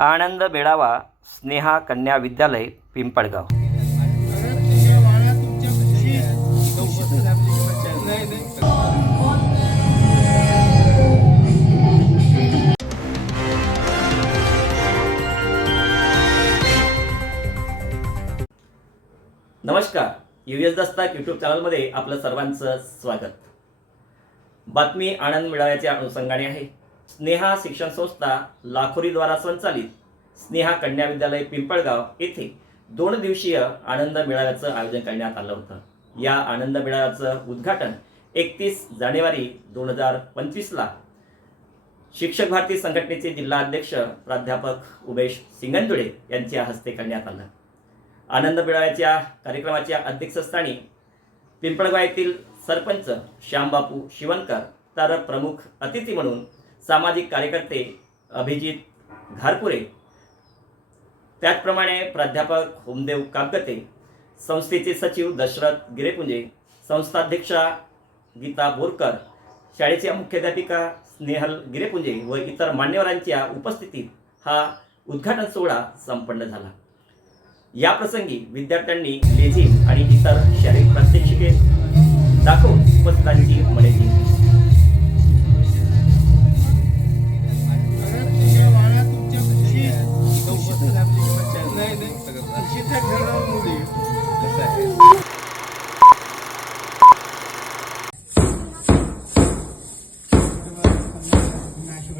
आनंद मेळावा स्नेहा कन्या विद्यालय पिंपळगाव. नमस्कार. यू एस दस्ताक यूट्यूब चॅनलमध्ये आपलं सर्वांचं स्वागत. बातमी आनंद मिळाव्याच्या अनुषंगाने आहे. स्नेहा शिक्षण संस्था लाखोरीद्वारा संचालित स्नेहा कन्या विद्यालय पिंपळगाव येथे दोन दिवसीय आनंद मेळाव्याचं आयोजन करण्यात आलं होतं. या आनंद मेळाव्याचं उद्घाटन एकतीस जानेवारी दोन हजार पंचवीसला शिक्षक भारती संघटनेचे जिल्हा अध्यक्ष प्राध्यापक उमेश सिंगंदुळे यांच्या हस्ते करण्यात आलं. आनंद मेळाव्याच्या कार्यक्रमाच्या अध्यक्षस्थानी पिंपळगाव येथील सरपंच श्यामबापू शिवणकर तर प्रमुख अतिथी म्हणून सामाजिक कार्यकर्ते अभिजित घारपुरे त्याचप्रमाणे प्राध्यापक होमदेव कागदते संस्थेचे सचिव दशरथ गिरेपुंजे संस्थाध्यक्षा गीता बोरकर शाळेच्या मुख्याध्यापिका स्नेहल गिरेपुंजे व इतर मान्यवरांच्या उपस्थितीत हा उद्घाटन सोहळा संपन्न झाला. या प्रसंगी विद्यार्थ्यांनी लेझिम आणि इतर शारीरिक प्रात्यक्षिके दाखवून उपस्थितांची मने Ya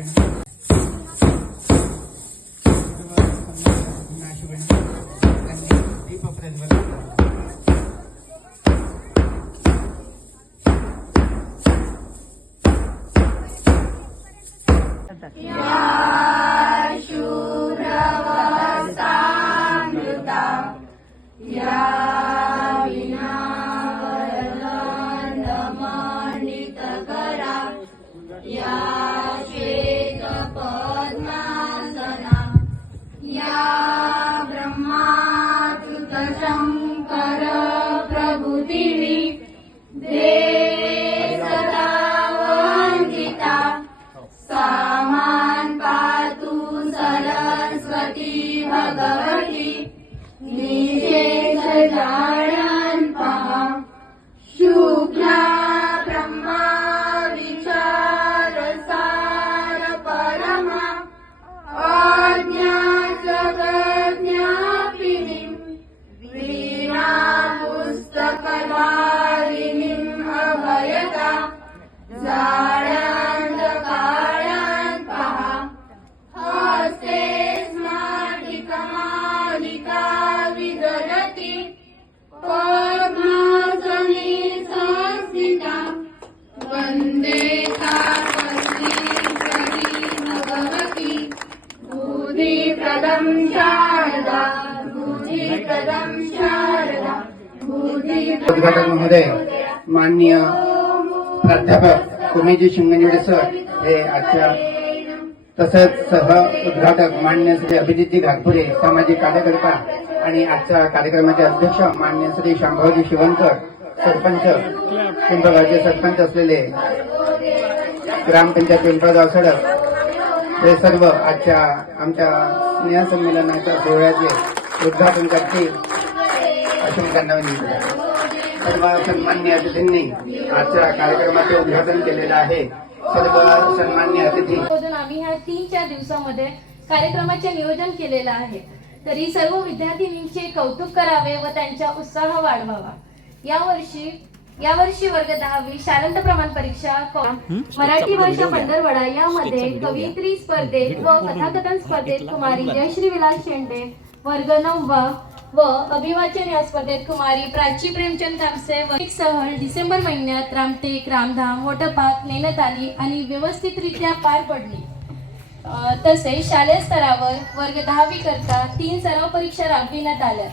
Ya या शङ्कर प्रभुतिवि दे सदा वन्दिता सामान् पातु सरस्वती भगवती निषेध बुद्धिप्रदं उद्घाटक महोदय माननीय प्राध्यापक कुमेजी शिंगणेडे सर हे आजच्या तसंच सह उद्घाटक मान्य श्री अभिजितजी घाटपुरे सामाजिक कार्यकर्ता आणि आजच्या कार्यक्रमाचे अध्यक्ष मान्य श्री शांभावजी शिवणकर सरपंच पिंपळगावचे सरपंच असलेले ग्रामपंचायत पिंपळगाव सडक हे सर्व आजच्या आमच्या स्नेहसंमेलनाच्या सोहळ्याचे उद्घाटन करतील असे मी त्यांना करतो. सर्व सन्मान्य अतिथींनी आजच्या कार्यक्रमाचे उद्घाटन केलेलं आहे. सर्व सन्मान्य अतिथी. आम्ही ह्या तीन चार दिवसामध्ये कार्यक्रमाचे नियोजन केलेलं आहे. तरी सर्व विद्यार्थिनींचे कौतुक करावे व त्यांचा उत्साह वाढवावा. यावर्षी यावर्षी वर्ग दहावी शालंत प्रमाण परीक्षा मराठी भाषा पंधरवडा यामध्ये कवयित्री स्पर्धेत व कथाकथन स्पर्धेत कुमारी जयश्री विलास शेंडे वर्ग नववा व अभिवाचन या स्पर्धेत कुमारी प्राची प्रेमचंद तामसे व एक सहल डिसेंबर महिन्यात रामटेक रामधाम वॉटरपार्क नेण्यात आली आणि व्यवस्थितरित्या पार पडली. तसे तसेच शालेय स्तरावर वर्ग दहावी करता तीन सराव परीक्षा राबविण्यात आल्या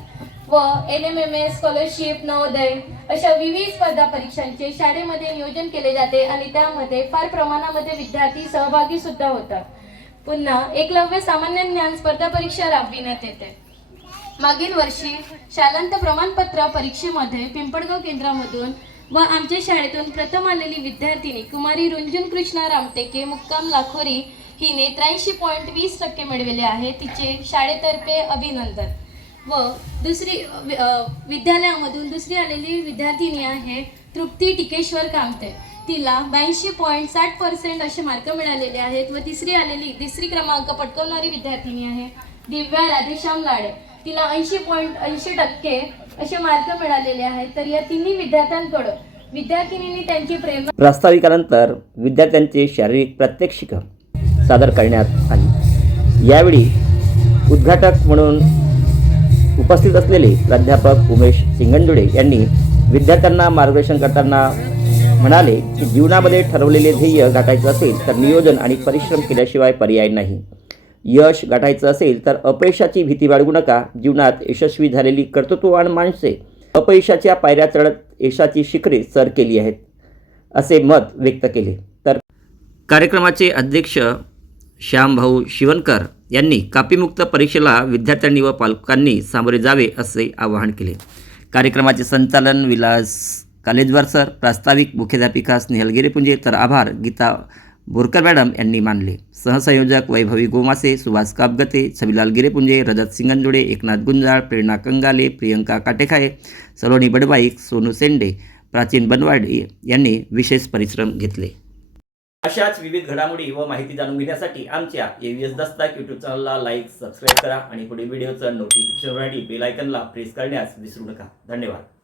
व N M M S scholarship Navodaya अशा विविध स्पर्धा परीक्षांचे शाळेमध्ये नियोजन केले जाते आणि त्यामध्ये फार प्रमाणामध्ये विद्यार्थी सहभागी सुद्धा होतात. पुन्हा एकलव्य सामान्य ज्ञान स्पर्धा परीक्षा राबविण्यात येते. मागील वर्षी शालांत प्रमाणपत्र परीक्षेमध्ये पिंपळगाव केंद्रामधून व आमच्या शाळेतून प्रथम आलेली विद्यार्थिनी कुमारी रुंजन कृष्णा रामटेके मुक्काम लाखोरी हिने त्र्याऐंशी पॉईंट वीस टक्के मिळविले आहे. तिचे शाळेतर्फे अभिनंदन. व दुसरी विद्यालयामधून दुसरी आलेली विद्यार्थिनी आहे तृप्ती टिकेश्वर कामते. तिला ब्याऐंशी पॉईंट साठ पर्सेंट असे मार्क मिळालेले आहेत व तिसरी आलेली तिसरी क्रमांक पटकवणारी विद्यार्थिनी आहे दिव्या राधेश्याम लाडे. तिला ऐंशी पॉईंट ऐंशी टक्के असे मार्क मिळालेले आहेत. तर या तिन्ही विद्यार्थ्यांकडून विद्यार्थिनींनी त्यांची प्रेम प्रास्ताविकानंतर विद्यार्थ्यांचे शारीरिक प्रात्यक्षिक सादर करण्यात आली. यावेळी उद्घाटक म्हणून उपस्थित असलेले प्राध्यापक उमेश सिंगंदुडे यांनी विद्यार्थ्यांना मार्गदर्शन करताना म्हणाले की जीवनामध्ये ठरवलेले ध्येय गाठायचं असेल तर नियोजन आणि परिश्रम केल्याशिवाय पर्याय नाही. यश गाठायचं असेल तर अपयशाची भीती बाळगू नका. जीवनात यशस्वी झालेली कर्तृत्ववान माणसे अपयशाच्या पायऱ्या चढत यशाची शिखरे सर केली आहेत असे मत व्यक्त केले. तर कार्यक्रमाचे अध्यक्ष श्यामभाऊ शिवनकर यांनी कापीमुक्त परीक्षेला विद्यार्थ्यांनी व पालकांनी सामोरे जावे असे आवाहन केले. कार्यक्रमाचे संचालन विलास कालेजवार सर प्रास्ताविक मुख्याध्यापिका स्नेहल गिरेपुंजे तर आभार गीता बोरकर मॅडम यांनी मानले. सहसंयोजक वैभवी गोमासे सुभाष कापगते छबिलाल गिरेपुंजे रजत सिंगंदुडे एकनाथ गुंजाळ प्रेरणा कंगाले प्रियंका काटेखाये सलोनी बडबाईक सोनू सेंडे प्राचीन बनवाडी यांनी विशेष परिश्रम घेतले. अशाच विविध घडामोडी व माहिती जाणून घेण्यासाठी आमच्या एव्हीएस दस्ताक यूट्यूब चॅनलला लाईक सबस्क्राईब करा आणि पुढील व्हिडिओचं नोटिफिकेशनसाठी बेल आयकनला प्रेस करण्यास विसरू नका. धन्यवाद.